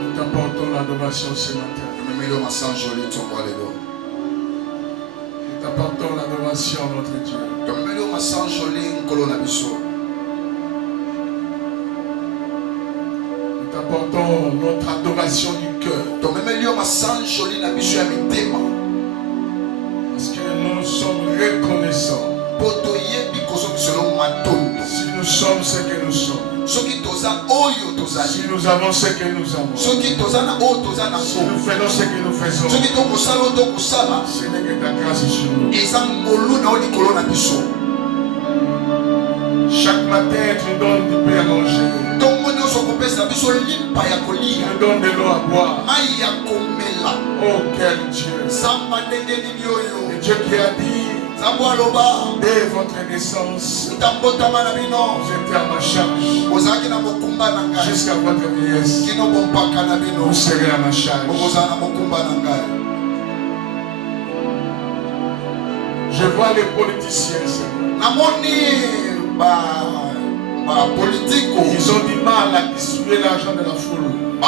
Nous t'apportons l'adoration ce matin. Nous t'apportons l'adoration, notre Dieu. Nous t'apportons notre adoration du cœur. Parce que nous sommes reconnaissants. Si nous sommes ce que nous sommes. Si nous avons ce que nous avons. Si nous faisons ce que nous faisons. Ce n'est que ta grâce sur nous. Chaque matin, tu nous donnes du pain à manger. Tu nous donnes de l'eau à boire. Oh, quel Dieu. Le Dieu qui a dit dès votre naissance, vous étiez à ma charge. Jusqu'à votre vieillesse, vous serez à ma charge. Je vois les politiciens. Ils ont du mal à distribuer l'argent de la foule. Mais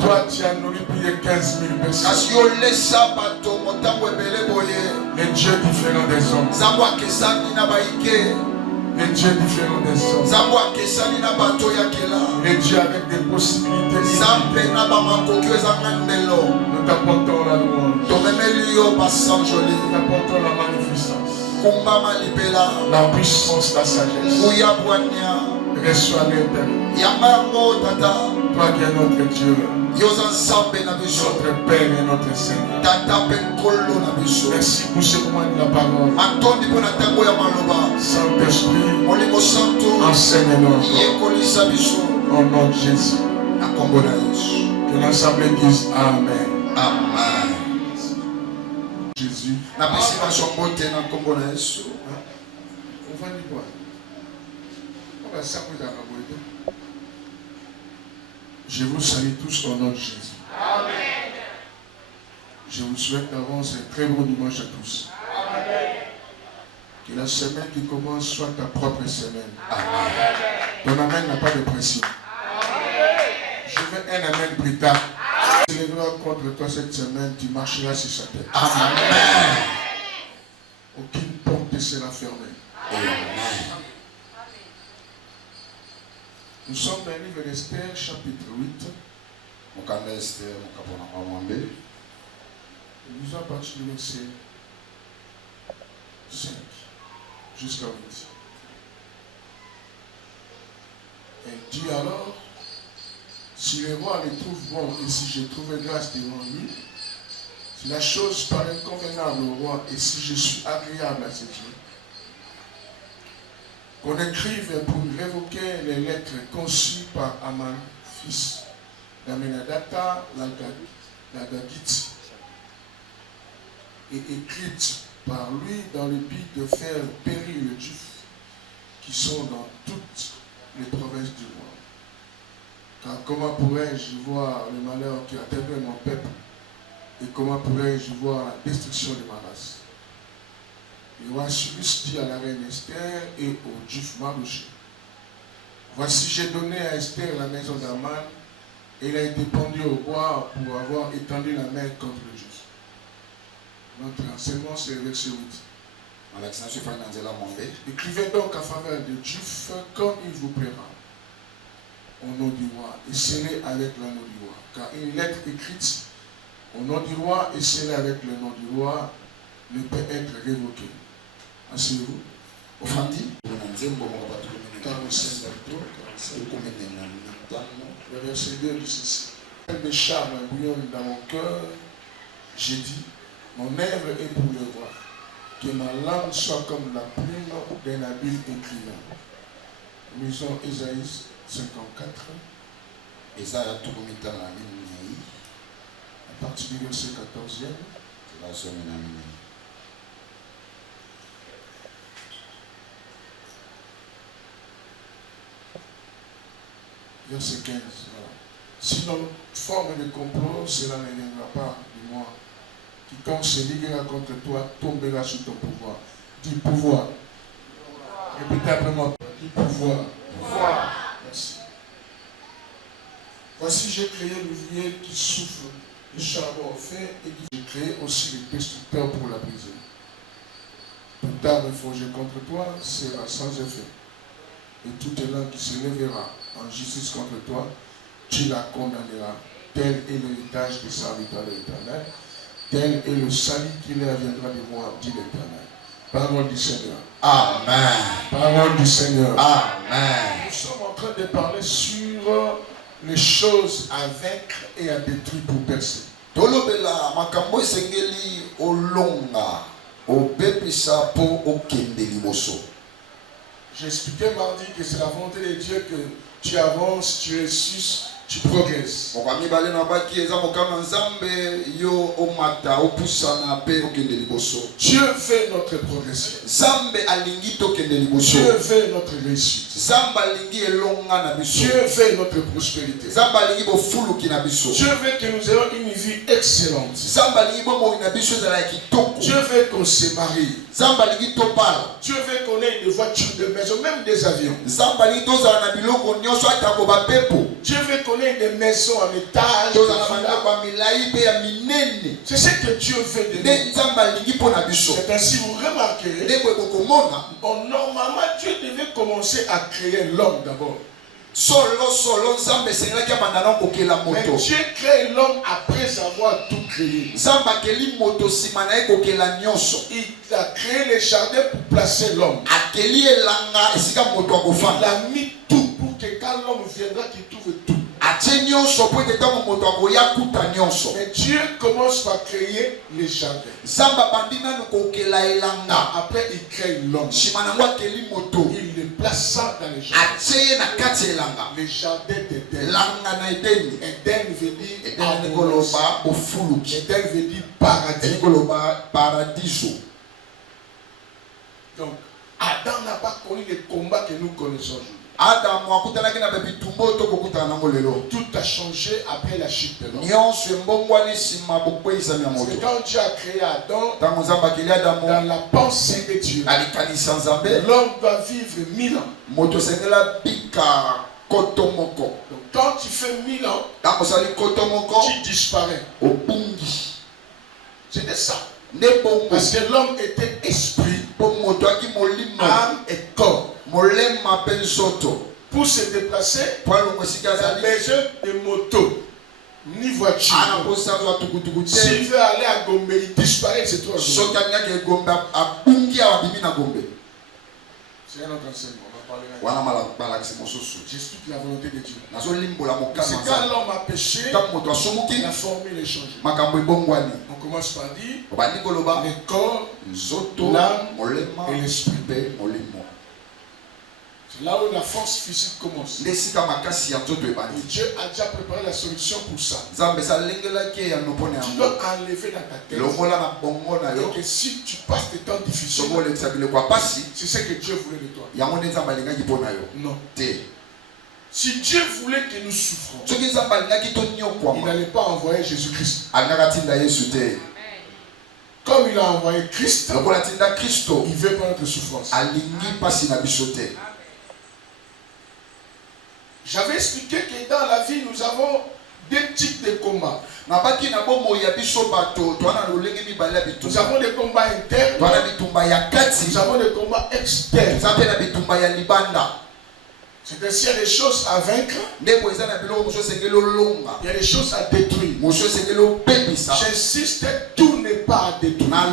toi, tu as nourri plus de 15 000 personnes. Les dieux différents des hommes. Les dieux différents des hommes. Les dieux avec des possibilités. Nous t'apportons la louange. Nous t'apportons la magnificence. La puissance, la sagesse. Reçois l'éternel. Toi qui es notre Dieu. Notre Père et notre Seigneur. Merci pour ce moment de la parole. Saint-Esprit, enseigne-nous au nom de Jésus. Que l'Assemblée dise Amen. Amen. Jésus. On va dire quoi? Je vous salue tous au nom de Jésus. Amen. Je vous souhaite d'avance un très bon dimanche à tous. Amen. Que la semaine qui commence soit ta propre semaine. Amen. Ton amen n'a pas de pression. Amen. Je veux un amen plus tard. Si les doigts contre toi cette semaine, tu marcheras sur sa tête. Amen. Aucune porte ne sera fermée. Amen. Nous sommes dans le livre d'Esther, chapitre 8. Nous lisons à partir du verset 5 jusqu'à 8. Elle dit alors, si le roi le trouve bon et si je trouve grâce devant lui, si la chose paraît convenable au roi et si je suis agréable à ses yeux, qu'on écrive pour révoquer les lettres conçues par Aman, fils d'Amenadata, l'Agagite, et écrites par lui dans le but de faire périr les Juifs qui sont dans toutes les provinces du roi. Car comment pourrais-je voir le malheur qui a atteint mon peuple et comment pourrais-je voir la destruction de ma race? Le roi Cyrus dit à la reine Esther et au juif Mardochée, voici j'ai donné à Esther la maison d'Aman et il a été pendu au bois pour avoir étendu la main contre le juif. Notre enseignement c'est le verset 8. Écrivez donc en faveur des juifs comme il vous plaira au nom du roi et scellez avec le nom du roi. Car une lettre écrite au nom du roi et scellée avec le nom du roi ne peut être révoquée. Asseyez-vous. Offrandi. Le verset 2 dit ceci. De charme bouillonne dans mon cœur, j'ai dit, mon œuvre est pour le roi. Que ma langue soit comme la plume d'un habile écrivain. Lisons Ésaïe 54. À partir du verset 14e. Verset 15. Voilà. Si l'on forme des complots, cela ne viendra pas de moi. Quiconque se liguera contre toi tombera sous ton pouvoir. Dis pouvoir. Répétez après moi. Dis pouvoir. Merci. Voici, j'ai créé l'ouvrier qui souffle le charbon au feu et qui j'ai créé aussi le destructeur pour la briser. Plus tard, le forger contre toi sera sans effet. Et toute langue qui se lèvera en justice contre toi, tu la condamneras. Tel est l'héritage des serviteurs de l'Éternel. Tel est le salut qui leur viendra de moi, dit l'Éternel. Parole du Seigneur. Amen. Parole du Seigneur. Amen. Nous sommes en train de parler sur les choses à vaincre et à détruire pour percer. Tolobela makambo esengeli olonga obepisa po okende liboso. J'ai expliqué mardi que c'est la volonté de Dieu que tu avances, tu réussis, tu progresses. Mokwami bale na baki eza mokama nzambe yo omata opusana pe okende liboso. Dieu veut notre progression. Nzambe alingi tokende liboso. Dieu veut notre réussite. Nzambe alingi elonga na biso. Dieu veut notre prospérité. Nzambe alingi bofuluki na biso. Dieu veut que nous ayons une vie excellente. Nzambe alingi bomoi na biso ezala ya kitoko. Dieu veut qu'on se marie. Nzambe alingi topala. Dieu veut qu'on ait des voitures, des maisons, même des avions. Nzambe alingi tozala na biloko nyonso ata ko bapepo. Dieu veut qu'on ait des maisons en étage. C'est ce que Dieu veut de nous. C'est ainsi vous remarquerez. Normalement, Dieu devait commencer à créer l'homme d'abord. Mais Dieu crée l'homme après avoir tout créé. Il a créé les jardins pour placer l'homme. Il a mis tout pour que quand l'homme viendra, qu'il trouve tout. Mais Dieu commence par créer les jardins. Après, il crée l'homme. Il le place dans les jardins. Les jardins d'Éden. Éden veut dire harmonie. Éden veut dire paradis. Donc, Adam n'a pas connu les combats que nous connaissons aujourd'hui. Tout a changé après la chute de l'homme. Parce que quand Dieu a créé Adam, dans la pensée de Dieu, l'homme doit vivre 1000 ans. Donc quand tu fais 1000 ans, tu disparais. C'était ça. Parce que l'homme était esprit, âme et corps. Pour se déplacer, il a besoin de moto, ni voiture. S'il veut aller à Gombe, il disparaît, c'est toi. C'est un autre enseignement. J'explique la volonté de Dieu. C'est quand l'homme a péché, la formule est changée. On commence par dire le corps, l'âme et l'esprit. C'est là où la force physique commence. Et Dieu a déjà préparé la solution pour ça. Tu dois enlever dans ta tête. Et que si tu passes des temps difficiles, c'est ce que Dieu voulait de toi. Non. Si Dieu voulait que nous souffrons, il n'allait pas envoyer Jésus-Christ. Comme il a envoyé Christ, il veut pas notre souffrance. J'avais expliqué que dans la vie, nous avons deux types de combats. Nous avons des combats internes. Nous avons des combats externes. C'est ainsi, il y a des choses à vaincre. Il y a des choses à détruire. J'insiste, tout n'est pas à détruire.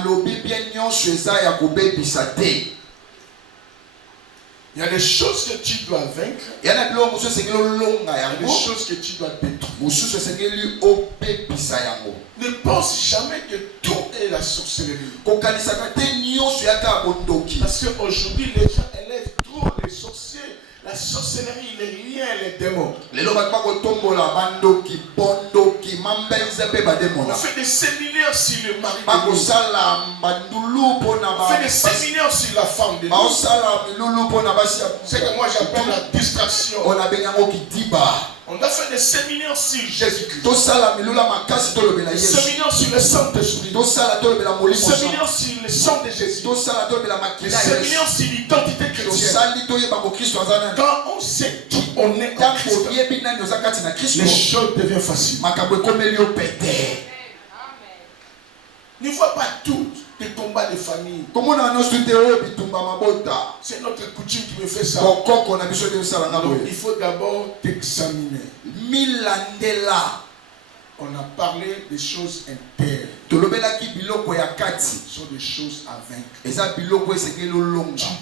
Il y a des choses que tu dois vaincre. Il y a des choses que tu dois détruire. Ne pense jamais que tout est la sorcellerie. Parce qu'aujourd'hui, les gens élèvent trop les sorciers. La sorcellerie, les liens, les démons. On fait des séminaires sur le mari de Dieu. On fait des séminaires sur la femme de Dieu. C'est que moi j'appelle la distraction. On doit faire des séminaires sur Jésus-Christ. Des Séminaires sur le Saint-Esprit. Des séminaires sur le sang de Jésus. Des séminaires sur l'identité chrétienne. Quand on sait qui on est en Christ, les choses deviennent faciles. Ne vois pas tout des combats de famille. C'est notre coutume qui me fait ça. Donc, il faut d'abord t'examiner. On a parlé des choses internes. Ce sont des choses à vaincre. Tu ne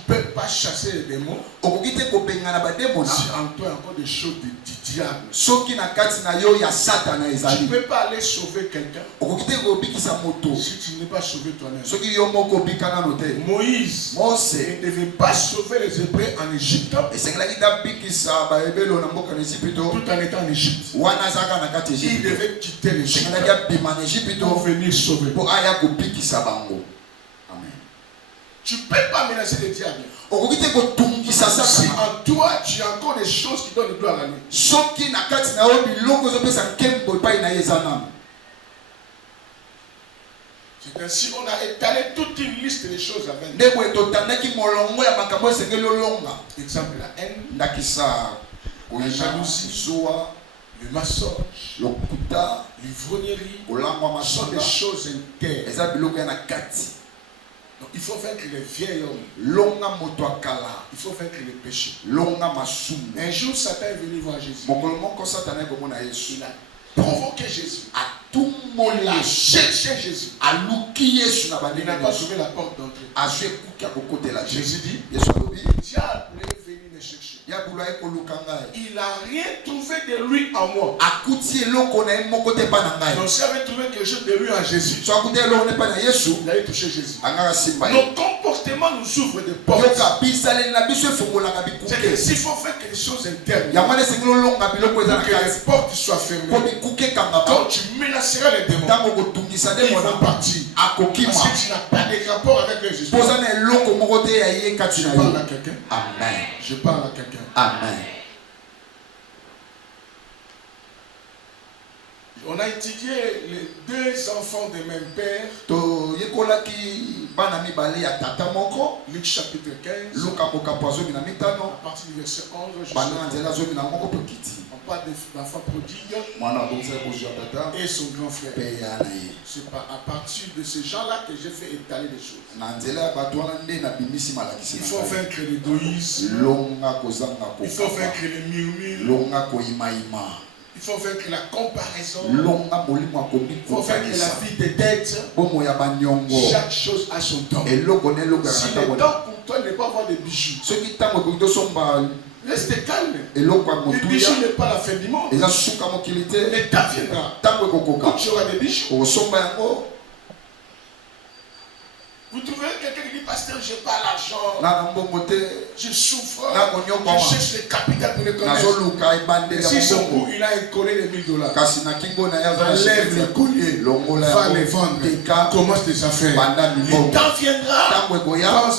peux pas chasser les démons si en toi encore des choses du diable. Tu ne peux pas aller sauver quelqu'un si tu n'es pas sauvé toi-même. Moïse ne devait pas sauver les Hébreux en Égypte tout en étant en Égypte. Il devait quitter l'Égypte pour venir sauver. Tu ne peux pas menacer le diable. Si en toi tu as encore des choses qui donnent gloire à lui. C'est ainsi qu'on a étalé toute une liste de choses avec nous. Exemple, la haine, la jalousie, le mensonge, l'ivrognerie, sont des choses internes. Donc il faut vaincre les vieils hommes. Il faut vaincre les péchés. Un jour, Satan est venu voir Jésus. Il a provoqué Jésus. Il a cherché Jésus. Il n'a pas trouvé la porte d'entrée. Jésus dit, le diable est venu me chercher. Il n'a rien trouvé de lui en moi. Donc si il avait trouvé quelque chose de lui en Jésus, il allait toucher Jésus. Nos comportements nous ouvrent des portes. C'est que s'il faut faire quelque chose d'interne, pour que les portes soient fermées, quand tu menaceras les démons, ils vont partir. Parce que tu n'as pas de rapport avec les Jésus. Je parle à quelqu'un. Amen. Je parle à quelqu'un. Amen. On a étudié les deux enfants de même père. Luc chapitre 15. À partir du verset 11. On parle d'enfant prodigue et son grand frère. C'est à partir de ces gens-là que j'ai fait étaler les choses. Il faut vaincre l'égoïsme. Il faut vaincre les murmures. Il faut vaincre la comparaison. Il faut vaincre la vie des dettes. Chaque chose a son temps. Si le temps pour toi n'est pas avoir des bijoux, reste calme. Les bijoux n'est pas la fin du monde. L'état viendra. Quand tu auras des bijoux. Vous trouvez quelqu'un qui dit, pasteur, je n'ai pas l'argent, je souffre, je cherche le capital pour le connaître. Et si son coup, il a un collier de $1000, enlève le collier, va les vendre, commence des affaires. Le temps viendra, quand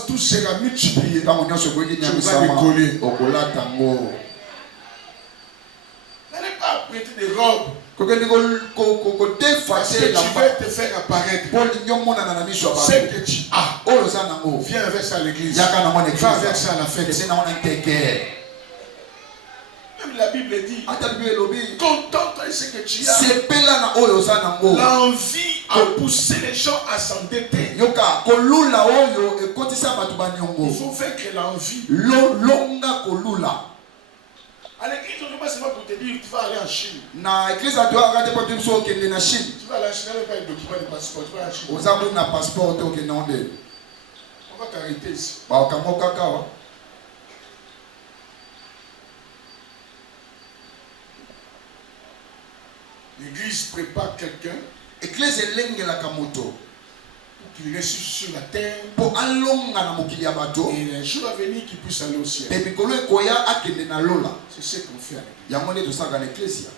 tout sera multiplié, tu vas les coller. N'allez pas prêter des robes. Parce que tu veux te faire apparaître ce que tu as. Viens avec ça à l'église. Va avec ça à la fête. Même la Bible dit, contente de ce que tu as. L'envie a poussé les gens à s'endetter. Il faut faire que l'envie. À l'église, on ne peut pas seulement pour te dire tu vas aller en Chine. Tu vas aller en Chine, tu n'avais pas un document de passeport, tu vas aller en Chine. On va t'arrêter ici. L'église prépare quelqu'un pour qu'il ressuscite sur la terre. Et un jour à venir qu'il puisse aller au ciel. C'est ce qu'on fait à l'église.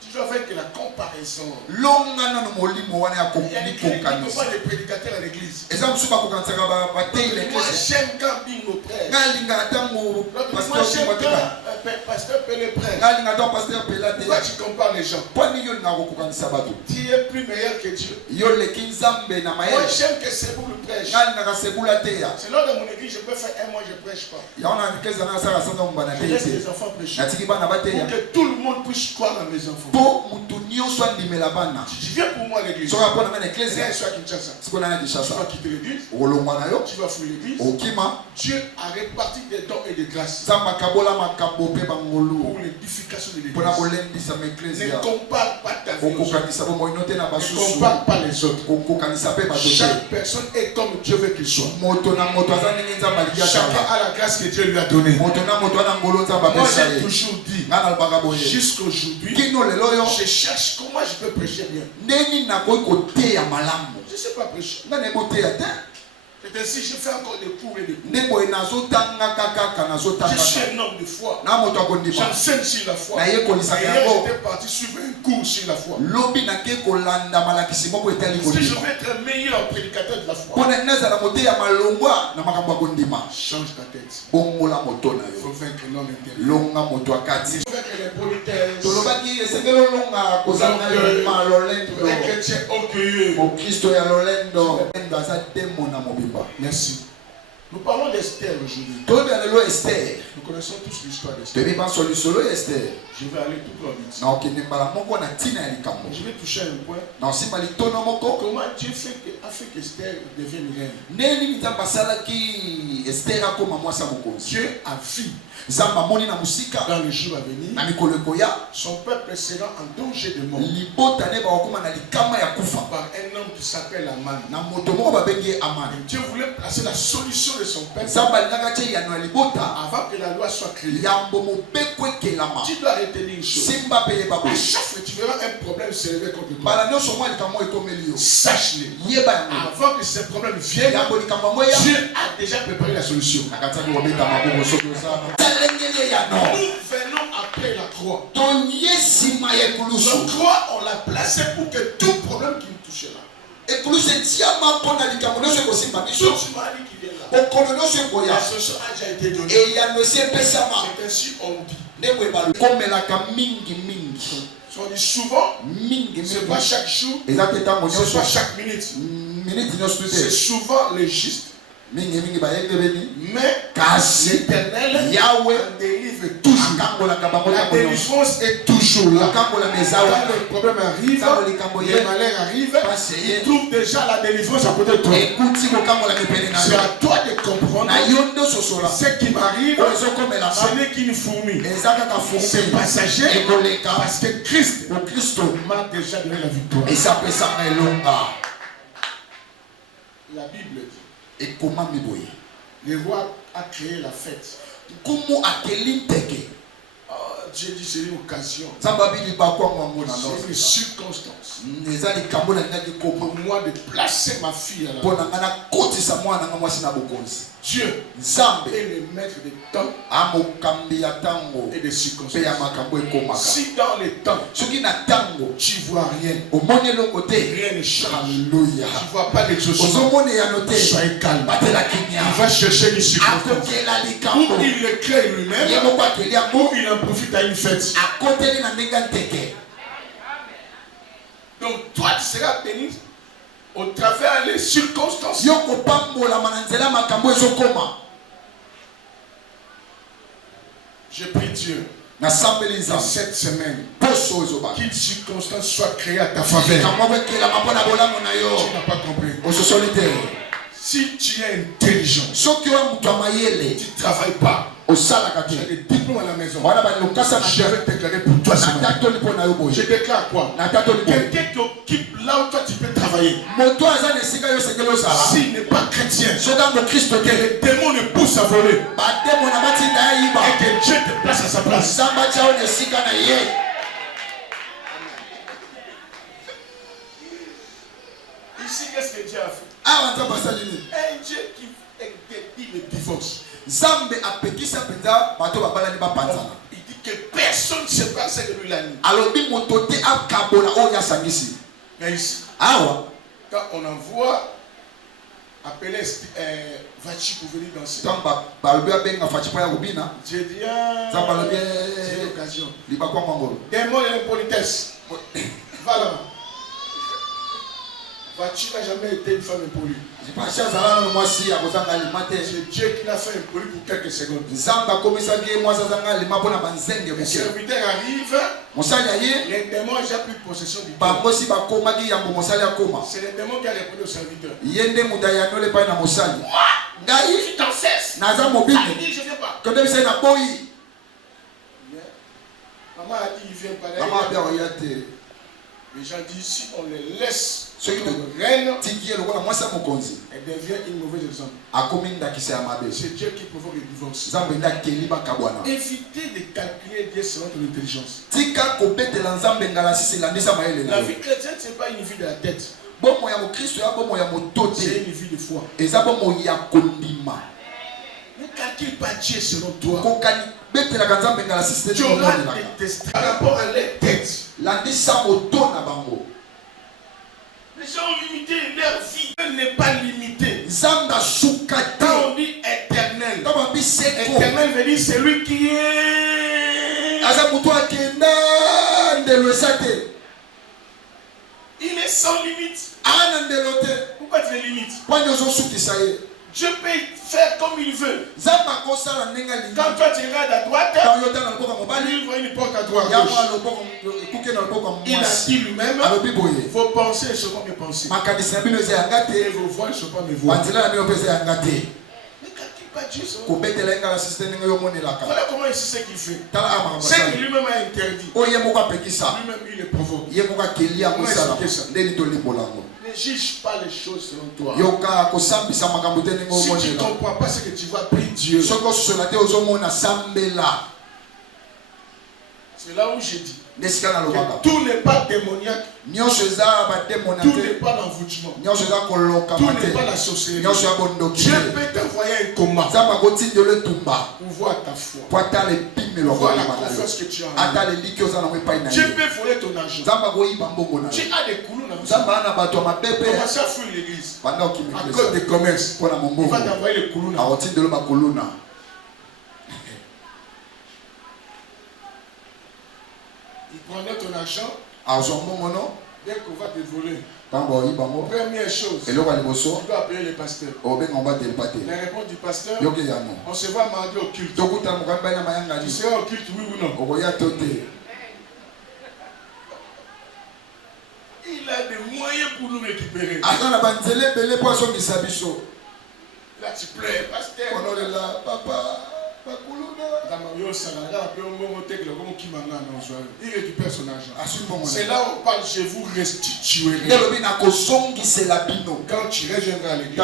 Tu dois faire que la comparaison raison. Longa no molimo wana ya Il y a des kokanisa. prédicateurs à l'église. Eza musuba kokansaka ba tei le Moi, kese. j'aime quand bingo prêche. Ngalinga tango Moi, j'aime quand pasteur Pelé prêche. ngalinga tango pasteur Pelate. Pourquoi tu compares les gens? Kwani yo na kokanisa bato. Tu es plus meilleur que Dieu. Yo le kinzambe na Moi, maele. j'aime que c'est vous le prêche. Ngalinga ka sebula teya. C'est lors de mon église, je peux faire un mois, je prêche pas. Ya ona nikeza na sala sanga mbana Je laisse teya. les enfants prêcher. Natiki bana bateya. Pour que tout le monde puisse croire en mes enfants. Po mutu nyonso andimela bana. Tu viens pour moi à l'église. Soka pona na C'est ecclesia. un soir Kinshasa. Siko na Tu Kinshasa. vas quitter l'église. Olongwa na yo. Tu vas fouiller l'église. Okima. Dieu a réparti des dons et des grâces Zamba kabola makambo pe bangolu. pour l'édification de l'église. Pona kolendisa Ne ecclesia. compare pas ta vie aux autres. Okokanisa bo moinote na Ne basusu. compare pas les autres. Okokanisa pe bato te. Chaque personne est comme Dieu veut qu'il soit. Moto na moto aza ndenge nzambe alikia Chacun kala. a la grâce que Dieu lui a donnée. Moto na moto ana ngolo nzambe Moi, apesa j'ai ye. toujours dit, Nga nalobaka boye. jusqu'aujourd'hui, Kino lelo yo. je cherche comment je peux prêcher bien. Ndeni nakoki koteya malamu. Je ne sais pas prêcher. Nga nayekoteya te. C'est ainsi que je fais encore des cours et des cours. Nde boye nazotangaka kaka Je nazotangaka. suis un homme de foi. Na moto akondima. J'enseigne sur la foi. Nayekolisaka Hier, yango. j'étais parti suivre un cours sur la foi. Lobi nake kolanda malakisi moko etali Parce que je kondima. veux être un meilleur prédicateur de la foi. Mpona nazala moteya malongwa na makambo ya kondima. Change ta tête. Bongola moto na Il faut yo. vaincre l'homme intérieur. Longa moto akati. Il faut vaincre les politesses. Tolobaki esengeli olonga kozala na yoma lolendo. Les chrétiens orgueilleux. Mokristo ya lolendo. Lolendo aza demo na mobimba. Merci. Nous parlons d'Esther aujourd'hui. Toyebela lelo Esther. Nous connaissons tous l'histoire d'Esther. Toyebi banso lisolo ya Esther. Je vais aller tout droit vite. Na okende mbala moko na ntina ya likambo. Je vais toucher un point. Na osimba litono moko. Comment Dieu a fait qu'Esther devienne reine. Ndeni nzambe asalaki Esther akoma mwasi ya mokonzi. Dieu a vu Nzambe amoni na musika dans les jours à venir na mikolo ekoya son peuple sera en danger de mort libota ne bakokoma na likama ya kufa par un homme qui s'appelle Aman. na moto moko babengi ye Amani. Dieu voulait placer la solution de son peuple Nzambe alingaka tie yano ya libota avant que la loi soit créée. yambo mobeko ekelama Tu dois retenir une chose. simba pe yeba À boye chaque fois que tu verras un problème se lever contre toi, mbala nyonso mwa likambo ekomeli yo sache-le. yeba yango Avant que ces problèmes viennent, yambo likambo yango ya Dieu a déjà préparé la solution. nakatiaki kobeta maboko soki osana talengeli ye yano Nous venons après la croix. tonie nsima ya ekulusu La croix, on l'a placée pour que tout problème qui nous touchait là. ekulusu etiama mpo na likambo nyonso ekosimba Tout biso ce mal qui vient là, okolo nyonso ekoya la solution a déjà été donnée. eyano esi epesama C'est ainsi on dit. nde boye balokomelaka mingi On dit souvent, mingi c'est pas chaque jour, eza te ntango c'est nyonso pas chaque minute. miniti nyonso C'est te souvent le juste. mingi bayendebeni Mais kasi l'Éternel yawe en délivre toujours. akangolaka bango La ntango nyonso délivrance est toujours là. akangola Quand mezawa le problème arrive, ntango likambo les ye malheurs arrivent, pasi il ye trouve déjà la délivrance à côté de toi. ekuti kokangola mipene na C'est yo à toi de comprendre na yo nde ososola ce qui m'arrive, oyo ezokomelanga ce n'est qu'une fourmi. eza kaka C'est furumi passager ekoleka parce que Christ okristo m'a déjà donné la victoire. ezapesanga elonga La Bible dit, ekomami boye le roi a créé la fête. nkumu akeli nteke Dieu dit c'est une occasion, nzambe abili bakwango yango na c'est une nosa circonstance eza likambo nalingaki koma pour moi de placer ma fille à la mpo na ngai nakotisa mwana nanga mwasi na bokonzi Dieu nzambe est le maître des temps amokambi ya ntango et des mpe ya circonstances. makambo ekomaka Si dans les temps soki na ntango tu vois rien, omoni eloko te rien ne change. halleluya Tu ne vois pas l'exaucement. ozomona eyano te Soyez calme. batela Il kimia va chercher une circonstance. akokela Ou likambo il le crée ye lui-même, moko akeli yango ou il en profite à une fête. akoteli na ndenge ya nteke Donc toi tu seras béni au travers les circonstances. yo kopambolama na nzela makambo ezokoma Je prie Dieu nasambeli dans nzambe cette semaine poso oyo ezobaka qu'une circonstance soit créée à ta faveur. likambo moko ekelama mpo na bolamu na Tu yo n'as pas compris. ososoli te Si tu es intelligent, soki oya moto ya mayele tu ne travailles pas. osalaka Tu as te des diplômes à la maison. wana balokasa na Je vais déclarer pour toi ce matin. natatoli mpo na yo Je boye déclare quoi? natatoli boye Quelqu'un qui occupe là où toi tu peux travailler. moto aza na esika yo osengeli ozala S'il n'est pas chrétien, soki amo kristo que te les démons ne poussent à voler bademo na batinda ya yiba et que Dieu te place à sa place. nzambe atya yo na esika na ye Ici, qu'est-ce que Dieu a fait? awa nzambe asali nini Un Dieu qui interdit le divorce. nzambe apekisa mpenza bato babalani bapanzana Il dit que personne personne ne sait pas ce que lui l'a dit. Alors, il m'a toté à Kabola, on y a sangisi. Mais ici, Ah quand on envoie appeler Vachi pour venir danser, ouais. j'ai dit, ah, c'est l'occasion. Des mots d'impolitesse. Va là. Vachi n'a jamais été une femme impolie. C'est Dieu qui l'a fait impoli pour quelques secondes. Le serviteur arrive, les démons ont déjà pris possession du temple. C'est les démons qui ont répondu au serviteur. Moi, je suis en cesse. Il dit, je ne viens pas. Maman a dit, il ne vient pas. Les gens disent, si on les laisse comme reine, elle devient une mauvaise exemple. C'est Dieu qui provoque le divorce. Évitez de calculer Dieu selon ton intelligence. La vie chrétienne, ce n'est pas une vie de la tête. C'est une vie de foi. Ne calcule pas Dieu selon toi. Tu auras détesté par rapport à leur tête. Les gens ont limité leur vie. Elle n'est pas limitée. Quand on dit éternel, éternel veut dire celui qui est. Il est sans limite. Pourquoi tu les limites? Dieu peut faire comme il veut. Quand toi tu regardes à droite, il ouvre une porte à droite. Il a dit lui-même, vos pensées ne sont pas mes pensées. Et vos voix ne sont pas mes voix. Ne calcule pas Dieu. Voilà comment il sait ce qu'il fait. Ce que lui-même a interdit. Lui-même il le provoque. Ne juge pas les choses selon toi. Si tu ne comprends pas ce que tu vois, prie Dieu. C'est là où j'ai dit que tout n'est pas démoniaque. Tout n'est pas l'envoûtement. Tout n'est pas la sorcellerie. Dieu peut t'envoyer un combat pour voir ta foi, pour voir la confiance que tu as en lui. Dieu peut voler ton argent. Tu as des coulons dans le sang. Commence à fuir l'église à cause des commerces. Il va t'envoyer les coulons. Il prendra ton argent. Dès qu'on va te voler, première chose, tu dois appeler le pasteur. La réponse du pasteur, on se voit mardi au culte. Tu seras au culte, oui ou non? Il a des moyens pour nous récupérer. Là tu pleures, pasteur. Il récupère son argent. C'est là où on parle, je vous restituerai. Quand tu reviendras à l'église,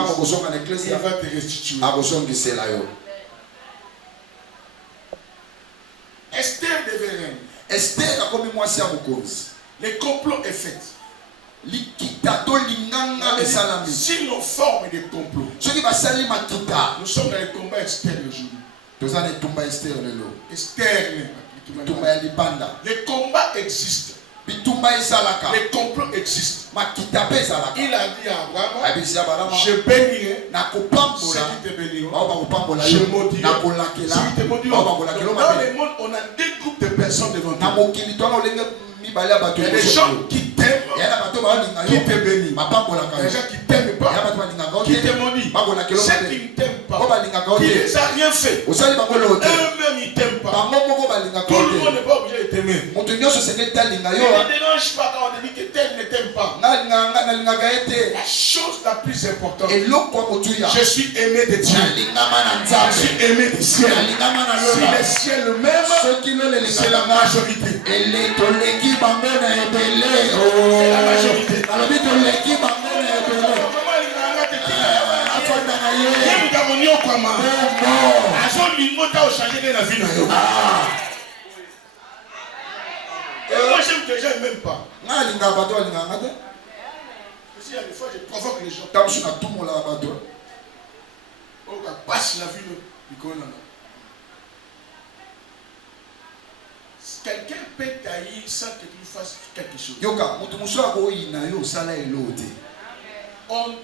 il va te restituer. Esther devait régner. Le complot est fait. Si nos formes de complot, nous sommes dans le combat externe aujourd'hui. Externe. Le combat existe. Le complot existe. Il a dit à Abraham, je bénirai ceux qui te béniront, je maudirai ceux qui te maudiront. Dans le monde, on a deux groupes de personnes devant nous. Il y a des gens qui t'aiment, qui te bénissent. Il y a des gens qui t'aiment pas, qui te maudissent. Ceux qui ne t'aiment pas, qui ne les a rien fait, eux-mêmes ils ne t'aiment pas. Tout le monde n'est pas obligé de t'aimer. Ne te dérange pas quand on te dit que tel ne t'aime pas. La chose la plus importante, je suis aimé de Dieu. Je suis aimé du ciel. Si le ciel le même, c'est la majorité. C'est la majorité. Moi j'aime que les gens ne m'aiment pas. Des fois je provoque les gens. On passe la vie. quelqu'un peut tailler sans que tu fasses quelque chose. Yoka, mutu muswa ko ina yo sala elote. On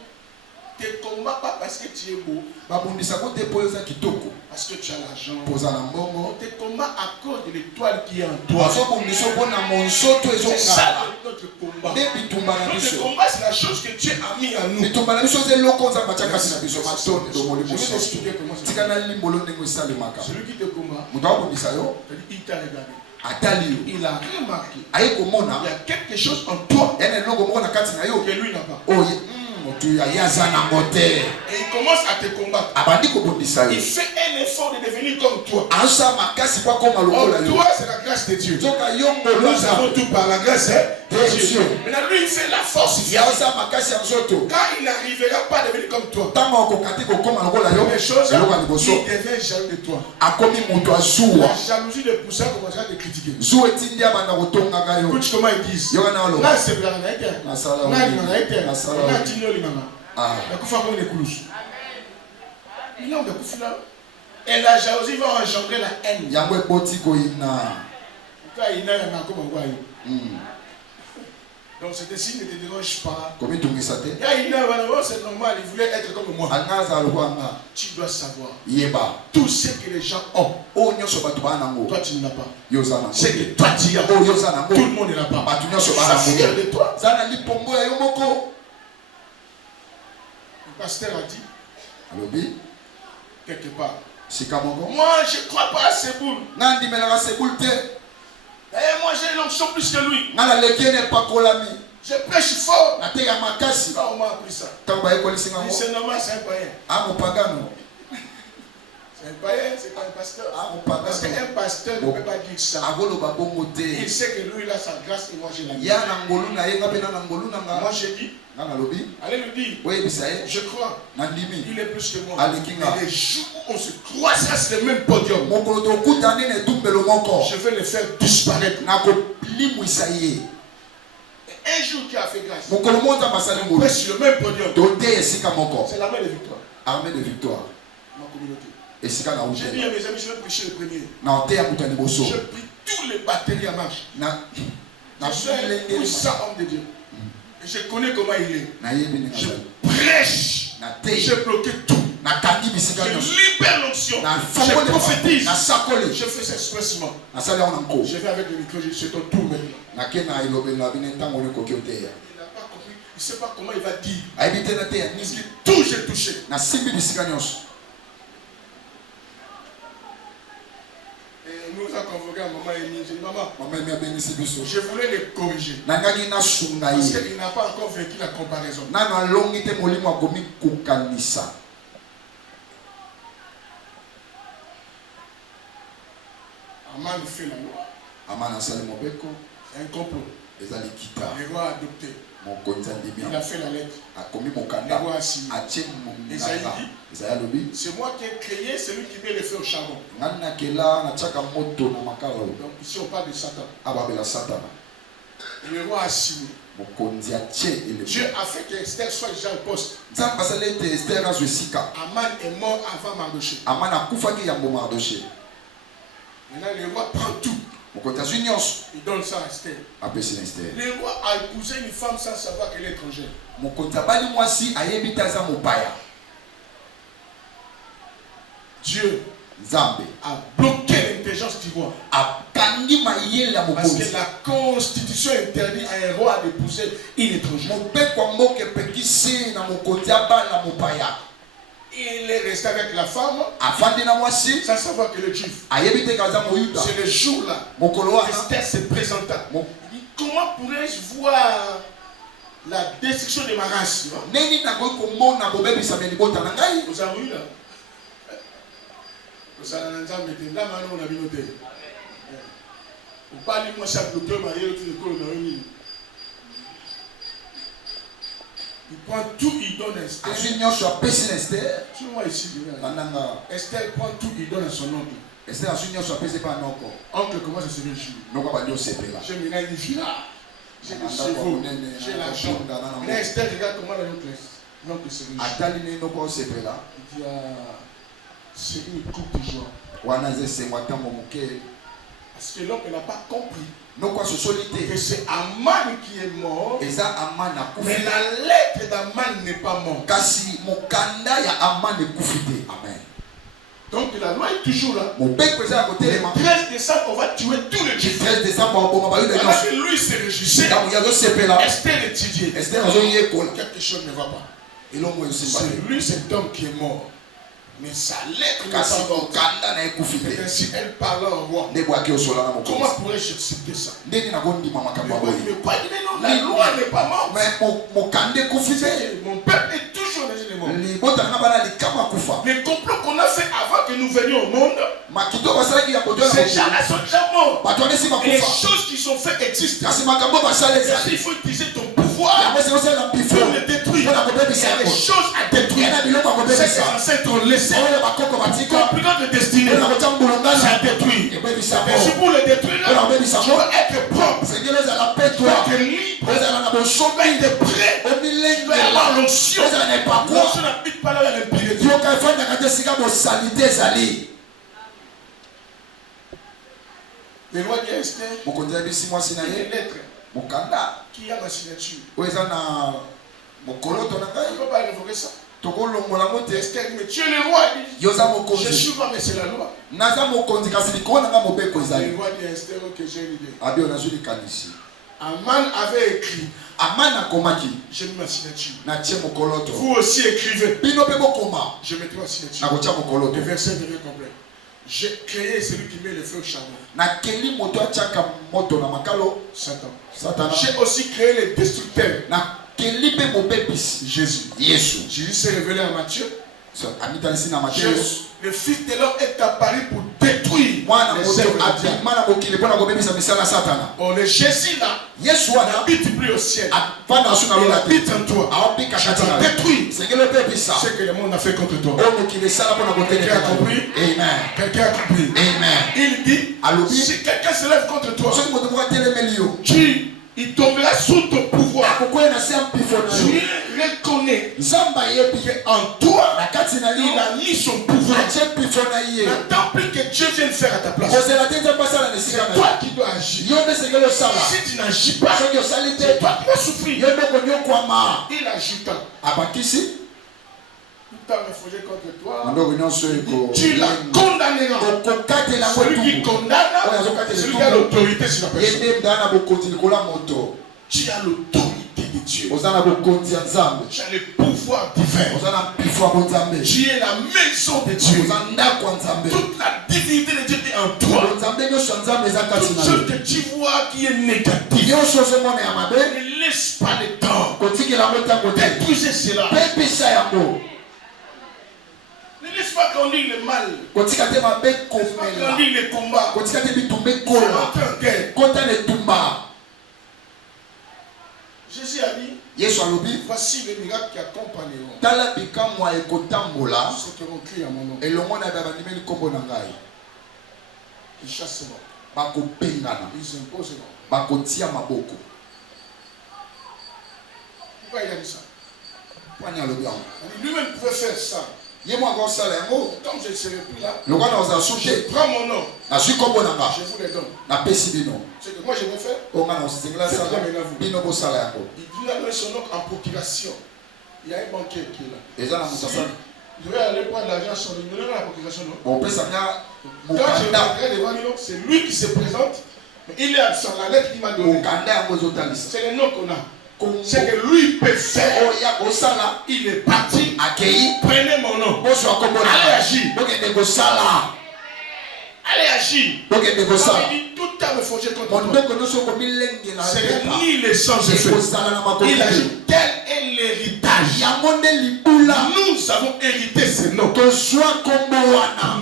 te combat pas parce que tu es beau. Babundisa ko te poza kitoko. Parce que tu as l'argent. Poza na On mbongo. te combat à cause de l'étoile qui est en toi. Wazo bundiso bona monsoto C'est ezonga. ça notre combat. Debi tumba na Notre biso. combat, c'est la chose que Dieu a mis en nous. Bitumba na biso ze loko za machaka sina biso matone do moli Je vais moso. t'expliquer comment ça Tika na limbolo ndenge salemaka. Celui qui te combat, Mutu abundisa yo il t'a regardé. atali yo. Il a remarqué. Aye Il komona y a quelque chose en toi yana loko moko na kati na yo. que lui n'a pas. Oye, mutu ya yaza na mote. Et il commence à te combattre. Abandi kobundisa Il yo. fait un effort de devenir comme toi. Ansa makasi kwa koma Oh, lokola yo. toi, c'est la grâce de Dieu. Zoka yombo Nous loza. avons tout par la grâce de Dieu. Dieu. Maintenant, lui, il fait la force. Yaza makasi ya nzoto. Quand il n'arrivera pas à devenir comme toi, Tango okokati kokoma lokola yo. les choses, Eloko ya il liboso. devient jaloux de toi. Akomi mutu azuwa. La jalousie de pousser commencera à te critiquer. Zu etindi abanda kotongaka yo. Écoute comment ils disent. Yoka na oloba. Là, c'est la naïté. Nasala. Là, il y en a été. Nasala. Là, il y en a. Ah. La coufa comme les coulous. Il a des coups là. Et la jalousie va engendrer la haine. Yango eboti koyina. Quand il n'a rien à comme on voit. Hmm. Donc, c'était signe ne te dérange pas. Komi tungisa te. C'est normal, il voulait être comme moi. Anaza lokwanga. Tu dois savoir. Yeba. Tout ce que les gens ont, O nyonso batu banango. toi tu ne l'as pas. Yoza nango. Ce que toi tu as, O yoza nango. tout le monde ne l'a pas. Batu nyonso Sois fier banango. de toi. Zana lipombo ya yo moko. Le pasteur a dit, Alobi. quelque part, Sika moko. moi je ne crois pas à ces boules. Nandi melaka sebulte. Et moi j'ai l'onction plus que lui. Ngana lekene pakolami. Je prêche fort. Na te ya makasi. Quand on m'a appris ça, Tango ba ekolisi il ngango. dit, c'est normal, c'est un païen. Amo pagano. C'est un païen, c'est pas un pasteur. Amo Parce pagano. qu'un pasteur ne peut pas dire ça. Agolo babongo Il te. sait que lui il a sa grâce et moi j'ai la mienne. Ya na ngolu na ye ngabe na ngolu na Moi nga. j'ai dit, Ngana lobi. allez lui dire, Oye bisaye. je crois. Nandimi. Il est plus que moi. Allez, Kinga. Et les jours où on se croisera sur le même podium, Mokolo tokutani na etumbelo moko. je vais le faire disparaître. Na kolimwisa ye. Et un jour qui a fait grâce, Mokolo monza basali on ngolu. est sur le même podium. Tote esika moko. C'est la main de victoire. Armée de victoire. Ma communauté. Esika na J'ai dit ute. à mes amis, je vais prêcher le premier. Na ote ya mutu ya liboso. Je prie tous les batteries en marche. Na Je suis un puissant homme de Dieu. Et je connais comment il est. na yebi ni Je ngazali. prêche. Na te. J'ai bloqué tout. Na kangi bisika Je nyonso. libère l'onction. Na Je fongole. prophétise. Na sakole. Je fais ça expressement. Na sali yango na nko. Je vais avec le micro, je suis ton tour maintenant. Na ke na ilobelo na bino ntango ni koki oteya. Il n'a pas compris. Il ne sait pas comment il va dire. Ayebi te na te ya Parce nini. que tout j'ai touché. Na simbi bisika nyonso. Et nous avons convoqué à maman et j'ai dit, maman, Mama emi abengisi biso. je voulais les corriger. Nangaki nasunga Parce ye. qu'il n'a pas encore vécu la comparaison. Nano alongi te molimo akomi kokanisa. Aman fait la loi. Amana asali mobeko. C'est un complot. Ezali kita. Le roi a adopté. Mokonzi Il a andimi. fait la lettre. Akomi Le mokanda. roi a signé. Atie Esaïe monganga. dit, Ezali alobi. c'est moi qui ai créé celui qui met le feu au charbon. Ngani nakela natiaka moto na makala oyo. Donc ici on parle de Satan. Ababela satana. Et le roi a signé. Mokonzi atie ele. Dieu a fait que Esther soit déjà au poste. Nzambe asali ete Esther azwa esika. Aman est mort avant Mardoché. Amana akufaki yango Mardoche. Maintenant le roi prend tout. Mokonzi azwi nyonso. Il donne ça à Esther. Apesi na Esther. Le roi a épousé une femme sans savoir qu'elle est étrangère. Mokonzi abali mwasi ayebi te aza mopaya. Dieu Nzambe a bloqué l'intelligence d'ivoire. akangi mayele ya Parce que mokonzi. la constitution interdit à un roi d'épouser une étrangère. Mobeko ya mboka epekisi na mokonzi abala mopaya. Il est resté avec la femme Afandi na mwasi sans savoir que le juif. ayebi te kaza moyuda. C'est le jour-là. Mokolo wana Esther se présenta. mo- Il dit, comment pourrais-je voir la destruction de ma race? neni nakoki komona bobebisama libota na ngai. Vous avez vu là? Vous avez entendu que là maintenant on a vu noté. Vous parlez moi chaque docteur marié tout le corps on a eu. Il prend tout, il donne à Esther. Azwi nyonso apesi na Esther. Tu vois ici, Bandanga Esther prend tout, il donne à son oncle. Esther azwi nyonso apesi pa noko. Oncle commence à se réjouir. Noko abandi osepela. J'ai maintenant une villa. J'ai des chevaux. J'ai l'argent. Maintenant Esther regarde comment l'oncle se réjouit. Atali ne noko osepela. Il dit, c'est une coupe de joie. Wana ze sengwa ntango moke. Parce que l'homme n'a pas compris que que c'est Aman qui est mort, mais mais la lettre d'Aman n'est pas morte. Amen. Donc la loi est toujours là. Le Le 13 décembre, on va tuer tous les Juifs. Alors que lui se réjouissait, Esther étudiait. Quelque chose ne va pas. C'est lui, cet homme qui est mort. Mais sa lettre n'est pas morte. Et ainsi, elle parle au roi. Comment pourrais-je accepter ça? Mais pas dit, non, la loi n'est pas morte. Mon peuple est toujours les morts. Les complots qu'on a fait avant que nous venions au monde, ces gens-là sont déjà morts. Et les choses qui sont faites existent. Il faut utiliser ton pouvoir pour les détruire. Il y a des choses à détruire. C'est que les ancêtres ont laissé. Comprenant de destinée. C'est à détruire. Et si pour le détruire, tu dois être propre. Tu dois être libre. Tu dois être prêt. Tu dois avoir l'onction. L'onction n'habite pas là dans l'impureté. Le roi dit à Esther, une lettre qui a ma signature. On ne peut pas révoquer ça. Esther dit, mais tu es le roi. Je ne suis pas, mais c'est la loi. Le roi dit à Esther que j'ai une idée. Aman avait écrit. J'ai mis ma signature. Vous aussi écrivez. Je mettrai ma signature. Le verset devient complet. J'ai créé celui qui met le feu au charbon. Satan. J'ai aussi créé les destructeurs. Jésus. Jésus s'est révélé à Matthieu. Le Fils de l'homme est apparu pour détruire les œuvres du diable. Oh, le Jésus là, il n'habite plus au ciel. Il habite en toi. Je dois détruire ce que le monde a fait contre toi. Quelqu'un a compris? Quelqu'un a compris? Il dit, si quelqu'un se lève contre toi, il tombera sous ton pouvoir. Dieu reconnaît qu'en toi, il a mis son pouvoir. N'attends plus que Dieu vienne faire à ta place. C'est toi qui dois agir. Si tu n'agis pas, c'est toi qui vas souffrir. Il agit. Tout me faisait contre toi. Tu la condamneras. Celui qui condamne, celui qui a l'autorité sur la personne. Tu as l'autorité de Dieu. Tu as le pouvoir divin. Tu es la maison de Dieu. Toute la divinité de Dieu est en toi. Toute chose que tu vois qui est négative, ne laisse pas le temps. Détruisez cela. Ne laisse pas qu'on dise le mal. Ne laisse pas qu'on dise le combat. Jésus a dit, voici les miracles qui accompagneront ceux qui vont crier à mon nom. Ils chasseront. Ils imposeront. Pourquoi il a dit ça? Lui-même pouvait faire ça. Comme je ne serai plus là, je prends mon nom. Je vous les donne. Ce que moi je vais faire, c'est bien vous. Il a donné son nom en procuration. Il y a un banquier qui est là. Je vais aller prendre l'argent sur lui. Il me donne la procuration. Quand je rentrerai devant lui, c'est lui qui se présente. Mais il est sur la lettre qu'il m'a donnée. C'est le nom qu'on a. C'est que lui peut faire. Il est parti. Prenez mon nom. Allez agir. Allez agir. Il dit tout à me forger contre toi. C'est ni les sang de feu. Il agit. Tel est l'héritage. Nous avons hérité ce nom. Pour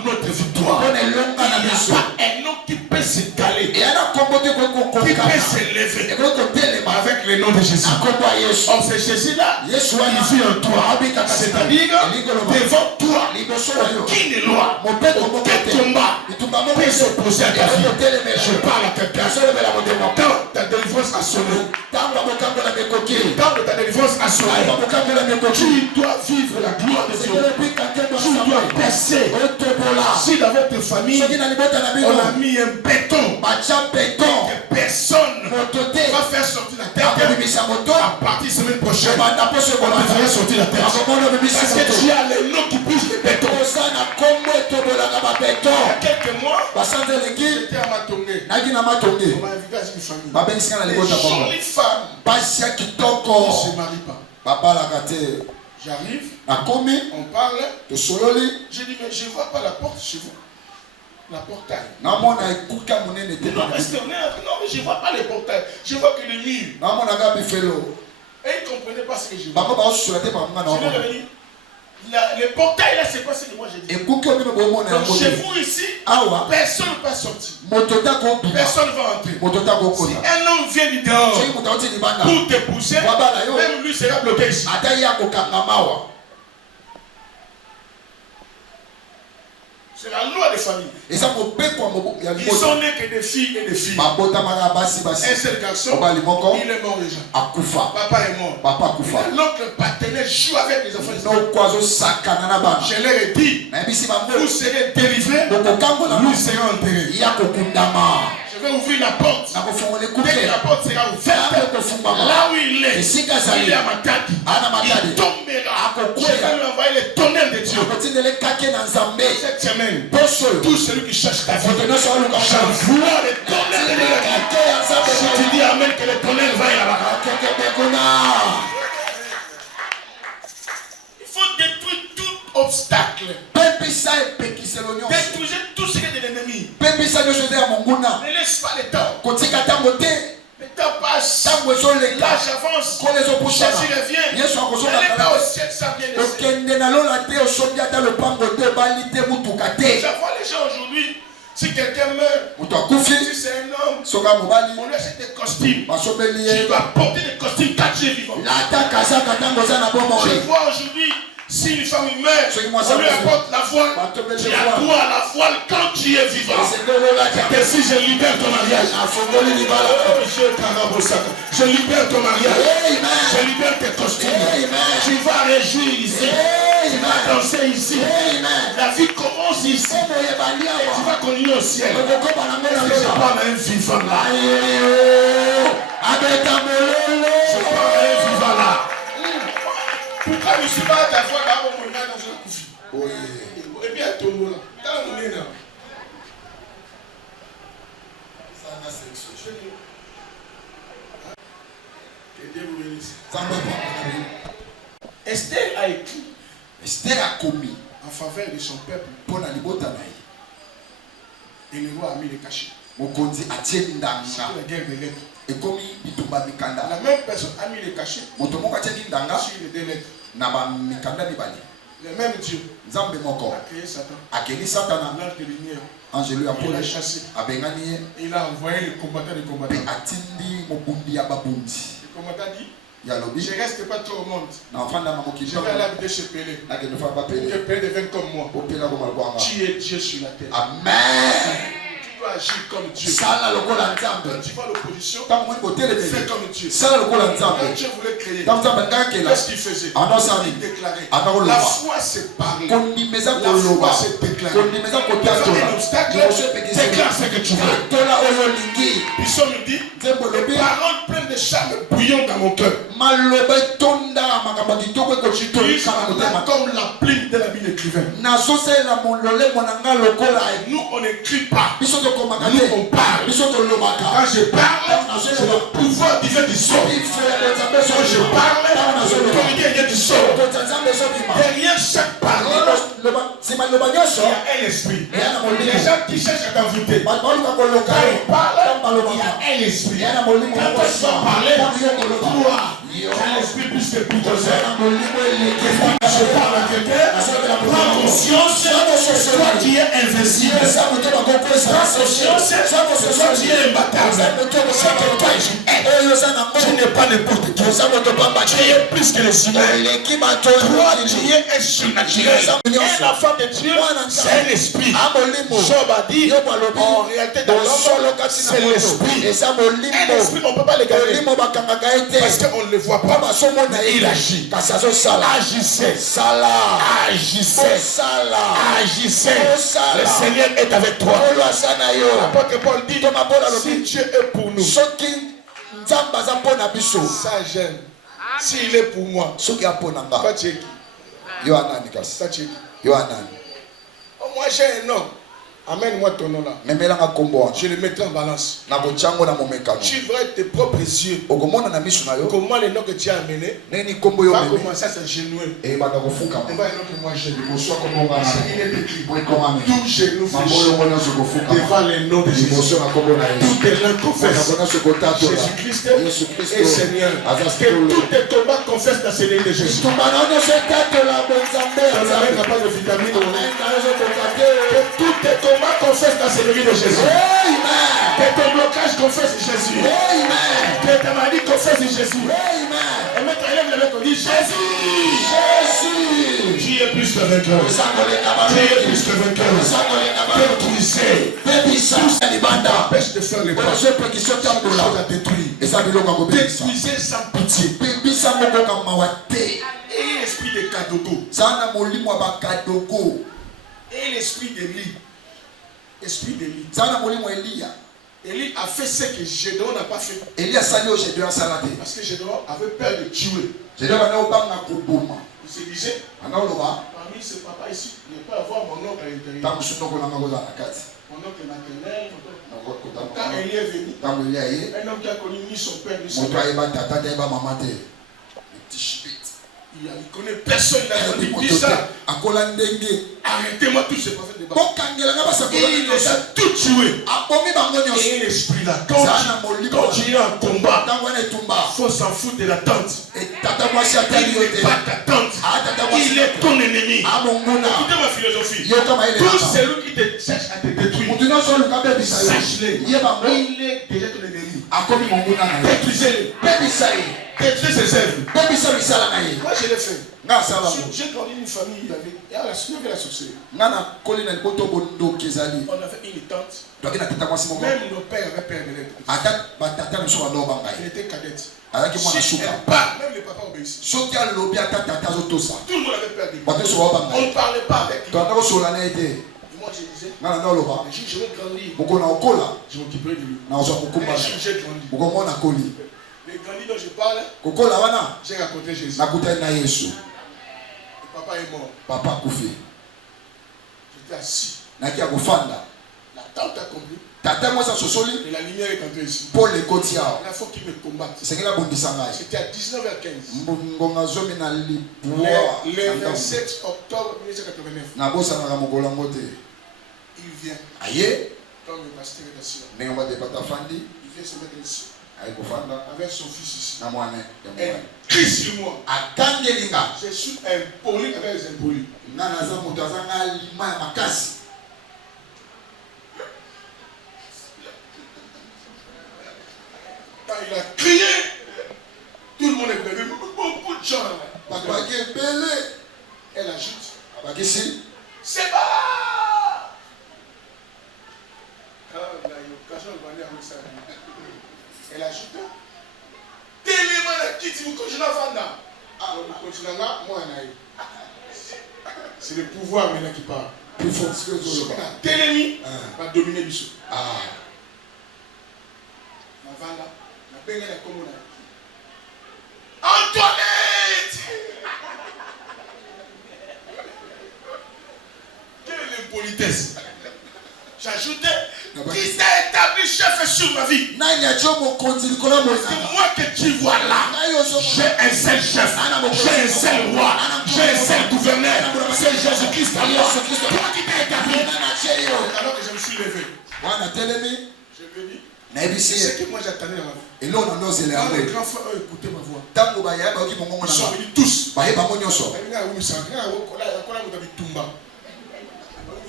notre victoire. Il n'y a pas un nom qui peut se caler. Qui peut se lever. Avec le nom de Jésus. Oh, c'est Jésus-là. Il vit en toi. C'est-à-dire devant toi. Aucune loi. Aucun combat peut s'opposer à ta vie. Je parle à quelqu'un. Dans ta délivrance a sonné, ntango ya mokambo na mekoki quand ta délivrance a sonné, ayeba mokambo na mekoki tu dois vivre la gloire de Dieu. ekolebika nkembo Tu na dois nzambe percer. otobola Si dans votre famille, soki na libota na on bino a mis un béton batya beton que personne moto te va faire sortir la tête, akobimisa moto à partir de la semaine prochaine, obanda mposo on ekolanda devrait sortir la tête. akomona obimisi Parce que moto tu as les noms qui bougent les bétons. oza na kombo etobolaka Il y a babeton quelques mois, basanza eleki j'étais à Matongé. naki na matonge On m'a invité à une famille. babengisika na Les libota bango jolies femmes basi ya ne kitoko se marient pas. babalaka te J'arrive, nakomi on parle. tosololi Je dis, mais je ne vois pas la porte chez vous. La portail. namona ekuka monene te Non, mais je ne vois pas les portails. Je vois que les murs. namonaka bifelo Et ils ne comprenaient pas ce que je vois. bango baososola te bangonga na Je leur omona ai dit, les portails là, c'est pas ce que moi j'ai dit. ekuki oyo bino bomona Donc yango chez te vous ici, awa personne ne va sortir. moto te akobima Personne ne va entrer. moto te Si akokota un homme vient du dehors soki moto auti libanda pour te pousser, wabala yo même lui sera bloqué ici. ata ye akokanga mawa C'est la loi des familles. eza mobeko ya Ils libota sont nés que des filles et des filles. babotamaka basi Un basi seul garçon, mobali moko il est mort déjà. akufa Papa est mort. papa akufa L'oncle partenaire joue avec les enfants. noko azosakana na bana Je leur ai dit, nayebisi vous bango serez délivrés, bokokangola nous serons enterrés. ya kokundama Je vais ouvrir la porte. nakofongola Dès que ekuke la porte sera ouverte, yango kofumbama là où il est, esika il azali est à Matadi. ana matadi Il tombera. Je akokwea vais lui envoyer les tonnerres de Dieu. akotindele kake na nzambe Cette semaine, poso oyo tout celui qui cherche ta vie, moto nyonso aluka j'envoie les tonnerres de Dieu. kake ya nzambe Si tu dis Amen, que les tonnerres vaillent là-bas. akeke bekuna Il faut détruire tout obstacle. pepisa epekiselo nyonso Détruisez tout ce qui est de l'ennemi. pepisa nyonso eza ya monguna Ne laisse pas le temps. kotika ntango te Le temps passe. ntango ezoleka L'âge avance. kolo ezopusana Jésus revient. yesu N'allez akozokaka pas au ciel sans bien laisser. okende na lola te osombi ata lopango te obali te mutuka te Je vois les gens aujourd'hui. Si quelqu'un meurt, moto akufi si c'est un homme, soka mobali on lui achète des costumes. basombeli Tu ye dois porter des costumes quand tu es vivant. lata kazaka ntango oza na bomoi Je vois aujourd'hui, si une femme meurt, Soki moi, on ça lui me- apporte la voile. Batomeli Tu voile. as droit à la voile quand tu es vivant. Et si je libère ton mariage, afongoli libala oh, Dieu, Karabosaka, je libère ton mariage. Je amen libère tes costumes. amen Tu vas réjouir ici. Tu vas amen danser ici. amen La vie commence ici. omo oyebali Tu awa vas continuer au ciel. okokoba nango na Je lola parle à un vivant là. abeta mololo Je parle à un vivant là. Pourquoi je ne suis pas à ta voix dans mon moment dans un coufi? Et bien, ton mot là. Dans mon nez là. Que Dieu vous bénisse. Esther a écrit ester akomi en faveur de son peuple mpo na libota na ye et le roi a mis le cachet. mokonzi atie C'est ndanga la guerre de lettres. ekomi bitumba mikanda La même personne a mis le cachet moto moko atiaki ndanga sur les deux lettres. na bamikanda mibale Le même Dieu nzambe moko a créé Satan, akeli satana l'ange de lumière. angelo ya Il l'a pole chassé. abengani ye Et il a envoyé les combattants des mpe combattants. atindi mobundi ya babundi Le combattant dit, ya lobi je ne reste pas trop au monde. na ofandanga mokili Je vais aller habiter chez Pélé. nakende fa Pour que bapele Pélé devienne comme moi. popela bomalbwanga Tu es Dieu sur la terre. amen Tu dois agir comme Dieu. sala lokola Quand nzambe tu vois l'opposition, ntango moni fais botelemeli comme Dieu. sala lokola Quand nzambe Dieu voulait créer, ntango nzambe ngakela qu'est-ce qu'il faisait? anosali Il déclarait. Anaoloba. La foi c'est parler. kondima eza La foi koloba c'est déclarer. kondima eza Devant kotatola un obstacle, liboso epekiseli déclare ce que tu veux. tola oyo olingi Puis ça me dit, nzembo elobi paroles pleines de charme bouillon dans mon cœur. maloba etonda makambo ya kitoko Puis ekotitolikana motema comme la plume de la Bible écrivain. nazosalela lolemo na nga lokola Nous on n'écrit pas. biso tokomaka Nous te on parle. biso tolobaka Quand je parle, c'est le pouvoir divin du sort. Quand je parle, c'est l'autorité divine du sort. Derrière chaque parole, nsima liloba nyonso il y a un esprit. eya na Les molimo gens qui cherchent à t'envoûter. bato baluka koloka Quand ye on parle, ntango il y balobaka a un esprit. eya na molimo Quand toi tu vas parler, ntango yo koloba toi, yo tu as l'esprit plus que plus de eya na molimo eleki Je parle à quelqu'un, nasalaka prends ton Conscience, toi qui es invincible. Conscience, toi qui es imbattable. Tu n'es pas n'importe qui. Tu es plus que les humains. Toi qui es un surnaturel. Un enfant de Dieu, c'est un esprit. Job a dit, en réalité, dans l'homme, c'est l'esprit. Un esprit, on ne peut pas le garder. Parce qu'on ne le voit pas. Mais il agit. Agissez. Agissez. Agissez. Le Seigneur est avec toi. L'apôtre Paul dit, si Dieu est pour nous, ça j'aime. S'il est pour moi, pas Dieu. Moi j'ai un nom. Amène-moi ton nom là. Je le mettrai en balance. Tu verras tes propres yeux. Comment les noms que tu as amenés va commencer à s'agenouiller. Et va que moi j'ai il est écrit. Tout genou fléchit devant les noms de Jésus. Tout est l'un confesse. Jésus-Christ est Seigneur. Que tous tes combats confessent la Seigneur de Jésus. Ton arrêt n'a pas de vitamine. Que tous tes combats confesse la Seigneurie de Jésus. Amen. Que ton blocage confesse Jésus. Amen. Que ta maladie confesse Jésus. Amen. Et maintenant, élève le mec, on dit Jésus. Jésus. Tu es plus que vainqueur. Tu es plus que vainqueur. Empêche de faire les pas. Détruisez sans pitié. Et l'esprit de Kadogo. Et l'esprit d'Élie. Esprit d'Élie. Élie a fait ce que Gédéon n'a pas fait. Parce que Gédéon avait peur de tuer. Il se disait, parmi ce papa ici, il ne peut avoir mon oncle à l'intérieur. Mon oncle maternel. Quand Élie est venu, un homme qui a connu ni son père ni son père. Il connaît personne dans il dit ça. Arrêtez-moi tous ces prophètes de Baal. Il les a tous tués. Et l'esprit là, quand tu es en combat, il faut s'en foutre de la tente. Il n'est pas ta tente. Il est ton ennemi. Écoutez ma philosophie. Tout celui qui te cherche à te détruire, sache-le. Il est déjà ton ennemi. Détruisez-le. Détruisez ses œuvres. Moi je l'ai fait. J'ai grandi dans une famille, il y avait la sorcellerie. On avait une tante. Même nos pères avaient peur de l'être. Elle était cadette. Si elle parle, même les papas obéissent. Tout le monde avait peur de lui. On ne parlait pas avec lui. Et moi je disais, je vais grandir. Je m'occuperai de lui. J'ai grandi. Les grandis dont je parle, j'ai raconté Jésus. Le papa est mort. J'étais assis. La tente a compris. Et la lumière est entrée ici. Il faut qu'il me combatte. C'était à 19h15. Le 27 octobre 1989. Il vient. Comme le pasteur est assis. Il vient se mettre ici. Avec son fils ici. Elle crie sur moi. Je suis impoli avec les impolis. Quand il a crié, tout le monde est levé. Beaucoup de gens. Elle agite. C'est pas. Elle ajoute. Tellement la quitte, vous continuez à vendre. Ah, vous continuez là, moi, c'est le pouvoir maintenant qui parle. Plus fort que les autres. Télémi va dominer le sou. Ah. Ma vanda, ma belle la commune. Antoinette! Quelle impolitesse! J'ajoutais, qui s'est établi chef sur ma vie. C'est moi que tu vois là. J'ai un seul chef, j'ai un seul roi, j'ai un seul gouverneur. C'est Jésus-Christ à moi. Toi qui t'es établi. Alors que je me suis levé, je me dis, c'est ce que moi j'attendais dans ma vie. Quand les grands frères ont écouté ma voix, ils sont venus tous.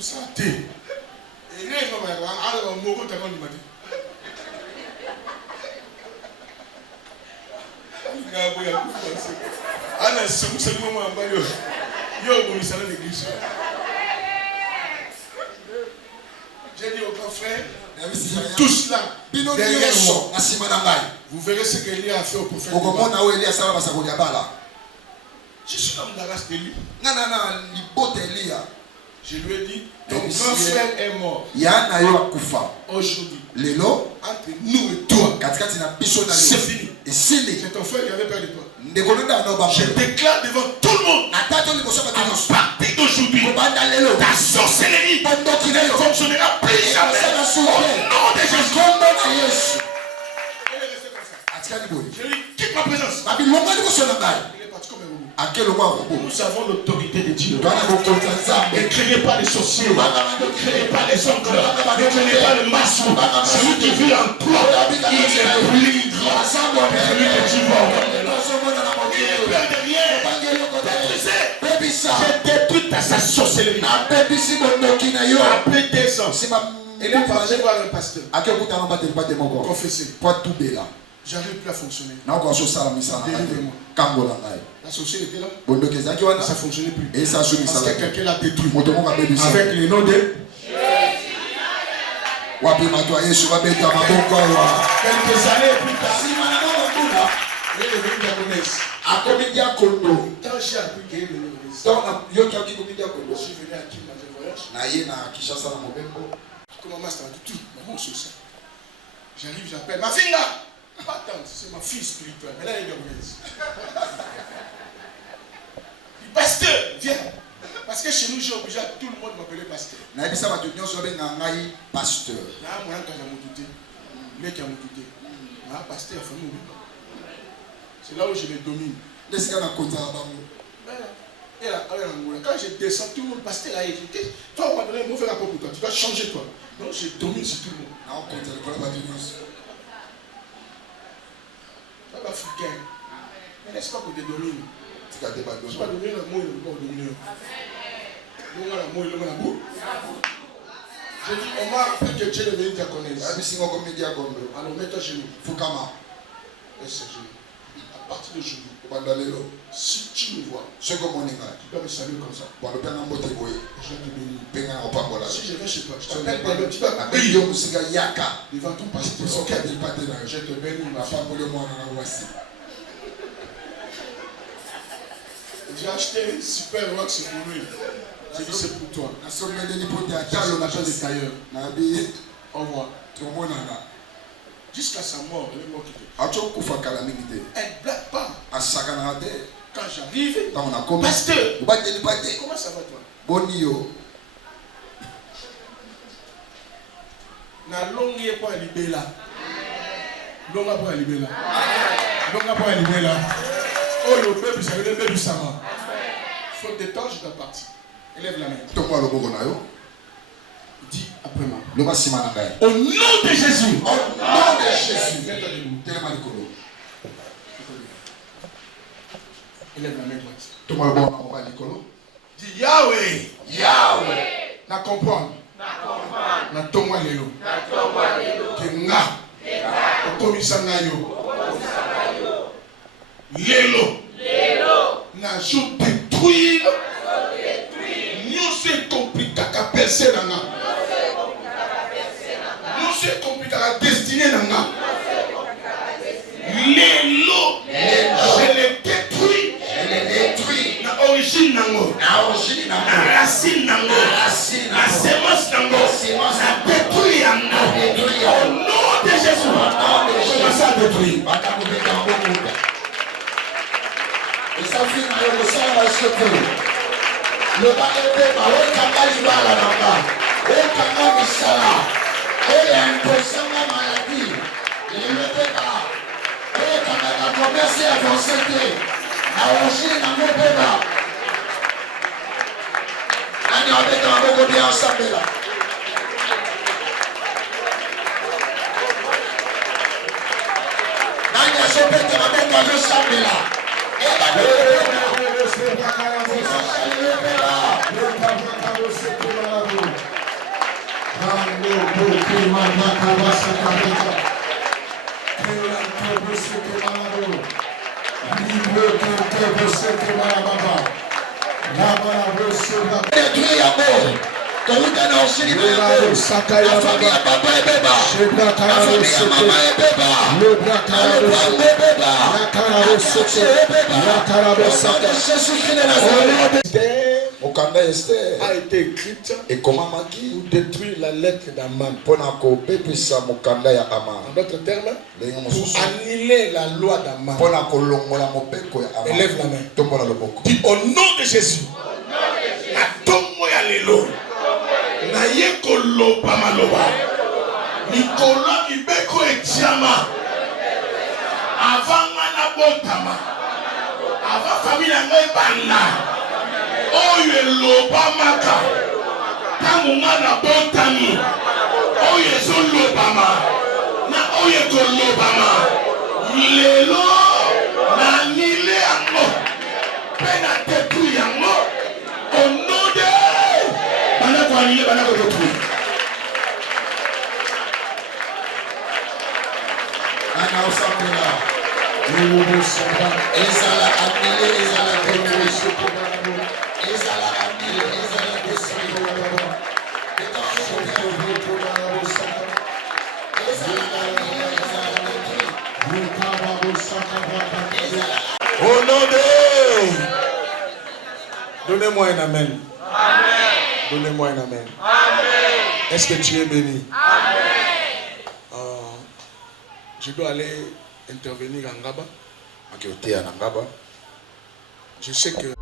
ça thé. Et là, il va y avoir un mot qui est matin. J'ai dit au grand frère, tous là, derrière moi, vous verrez ce qu'Élie a fait au prophète. Je suis dans la race d'Élie. Je lui ai dit, ton grand frère est mort. Aujourd'hui, entre nous et toi, c'est fini. C'est ton frère qui avait peur de toi. Je déclare devant tout le monde, à partir d'aujourd'hui, ta sorcellerie ne fonctionnera plus jamais. Au nom de Jésus. Elle est restée comme ça. Je lui dis, quitte ma présence. Il est parti comme un robot. Nous avons l'autorité de Dieu. Ne créez pas les sorciers. Ne créez pas les oncles. Ne créez pas le masque. Celui qui vit en toi, il est plus grand. Celui que tu vois. Il est plein de rien. J'ai détruit ta sorcellerie. Après 2 ans, il est parti voir un pasteur. Confesser. J'arrive plus à fonctionner. Délivrez-moi. La sorcellerie était là. Ça ne fonctionnait plus. Parce que quelqu'un l'a détruit. Avec le nom de Jésus. Quelques années plus tard, il est devenu diaconesse. Quand j'ai appris qu'il est devenu diaconesse, je suis venu à Kim dans un voyage. Comment maman s'est dit tout. Maman, c'est ça. J'arrive, j'appelle ma fille là. Pas tante, c'est ma fille spirituelle. Mais là, elle est diaconesse. Pasteur, viens. Parce que chez nous, j'ai obligé à tout le monde m'appeler pasteur. C'est là où je les domine. Quand je descends, tout le monde, pasteur, toi, on m'a donné un mauvais rapport pour toi. Tu dois changer toi. Non, je domine sur tout le monde. Tu es africain. Mais n'est-ce pas que tu domines? Je ne vais pas dominer le mot et le corps domineur. Je dis, on m'a appris que Dieu est devenu diaconesse. Alors mets-toi chez nous. Laisse chez nous. À partir d'aujourd'hui, si tu me vois, tu dois me saluer comme ça. Je vais te bénir. Si je vais chez toi, je t'appelle, tu dois prier devant ton pasteur. Je te bénis. J'ai acheté une super wax pour lui. J'ai dit c'est pour toi. C'est le agent des tailleurs. Au revoir. Jusqu'à sa mort, elle est morte. Elle ne blague pas. Quand j'arrive, pasteur, comment ça va toi? Na longi est pas libéla. Longa pas libéla. Longa pas libéla. Oh le bébé, ça veut dire ça. Faute de temps, je dois partir. Élève la main. Dis après moi. Au nom de Jésus. Au nom de Jésus. Élève la main droite. Dis Yahweh. Yahweh. Na comprendre. Na tongwa lelo. Kenga. Okomisa ngayo. Lelo. Na je détruire. Nous c'est compliqué à percer nanga. Nous c'est compliqué à destinée nanga. Lelo. Je les détruis. Na origine nango. Na racine nango. Na sémence nango. Na détruit nango. Au nom de Jésus. Comment ça détruit? Et ça finit le sang à ce que le baguette ma o kanga libala nanga o kanga misala o imposant la maladie il ne peut pas o kanga la commerce avancé na oshi na mobeba ani avec un beaucoup bien ensemble là nani a chopé ma bonne ensemble là. Mokanda Esther a été écrite et comment maki pour détruire la lettre d'Aman. pona ko pepisa mokanda ya Ama. En d'autres termes, Lenga pour mosusu annuler la loi d'Aman. pona ko longola mopeko ya Ama. Élève la main. Tombola loboko. Dis au nom de Jésus. Na tomo ya lelo. Na ye koloba maloba. Mikolo mibeko etiama. Avant na botama. Avant famille na ngai banda. Oyo eloba maka. Tango na botami. Oyo ezolobama. Na oyo kolobama. Lelo na nile yango. Pena tetu yango. Au nom de bana ko anile bana ko tetu. Ana osapela. Ezala amile ezala tetu. Ezala amile ezala tetu. Au nom de... Donnez-moi un amen. Amen. Donnez-moi un amen. Amen. Est-ce que tu es béni? Amen. Je dois aller intervenir à Ngaba. Je sais que